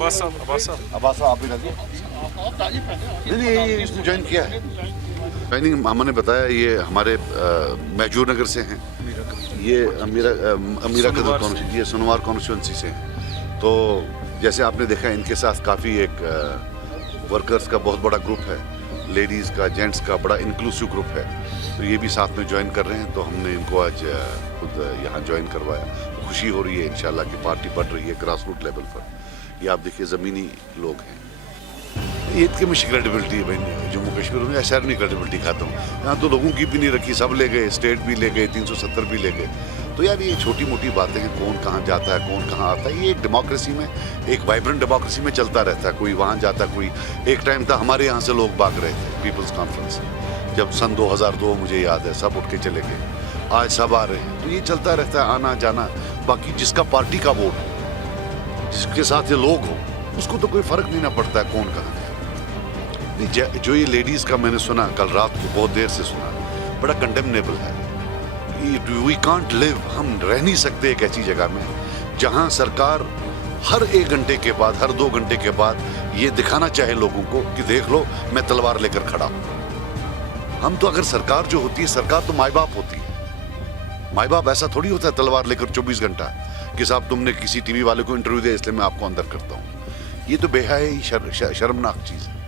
अब्बास साहब अब्बास साहब आप भी लगे? नहीं, ये इसने ज्वाइन किया है। ज्वाइनिंग हमने बताया, ये हमारे महजूर नगर से हैं, ये अमीरा कदर ये सोनवार कॉन्स्टिट्यूंसी से हैं। तो जैसे आपने देखा, इनके साथ काफ़ी एक वर्कर्स का बहुत बड़ा ग्रुप है, लेडीज़ का, जेंट्स का बड़ा इंक्लूसिव ग्रुप है। तो ये भी साथ में ज्वाइन कर रहे हैं। तो हमने इनको आज खुद यहाँ ज्वाइन करवाया। खुशी हो रही है इंशाल्लाह कि पार्टी बढ़ रही है ग्रास रूट लेवल पर। ये आप देखिए, ज़मीनी लोग हैं। ईद की मुझे क्रेडिबिलिटी है भाई, जम्मू कश्मीर में ऐसा नहीं क्रेडिबिलिटी खाता हूँ। यहाँ तो लोगों की भी नहीं रखी, सब ले गए, स्टेट भी ले गए, 370 भी ले गए। तो यार ये छोटी मोटी बातें हैं, कौन कहाँ जाता है, कौन कहाँ आता है। ये एक डेमोक्रेसी में, एक वाइब्रेंट डेमोक्रेसी में चलता रहता है। कोई वहाँ जाता, कोई एक टाइम था हमारे यहाँ से लोग भाग रहे थे पीपल्स कॉन्फ्रेंस, जब सन 2002 मुझे याद है, सब उठ के चले गए। आज सब आ रहे हैं। तो ये चलता रहता है, आना जाना। बाकी जिसका पार्टी का वोट हो, जिसके साथ ये लोग हो, उसको तो कोई फर्क नहीं ना पड़ता है कौन कहाँ है। जो ये लेडीज़ का मैंने सुना कल रात को, बहुत देर से सुना, बड़ा कंडेमनेबल है। वी कांट लिव, हम रह नहीं सकते एक ऐसी जगह में जहां सरकार हर 1 घंटे के बाद, हर 2 घंटे के बाद ये दिखाना चाहे लोगों को कि देख लो मैं तलवार लेकर खड़ा हूं। हम तो, अगर सरकार जो होती है, सरकार तो माई बाप होती है। माई बाप ऐसा थोड़ी होता है तलवार लेकर 24 घंटा कि साहब तुमने किसी टीवी वाले को इंटरव्यू दिया इसलिए मैं आपको अंदर करता हूँ। ये तो बेहद ही शर्मनाक चीज़ है।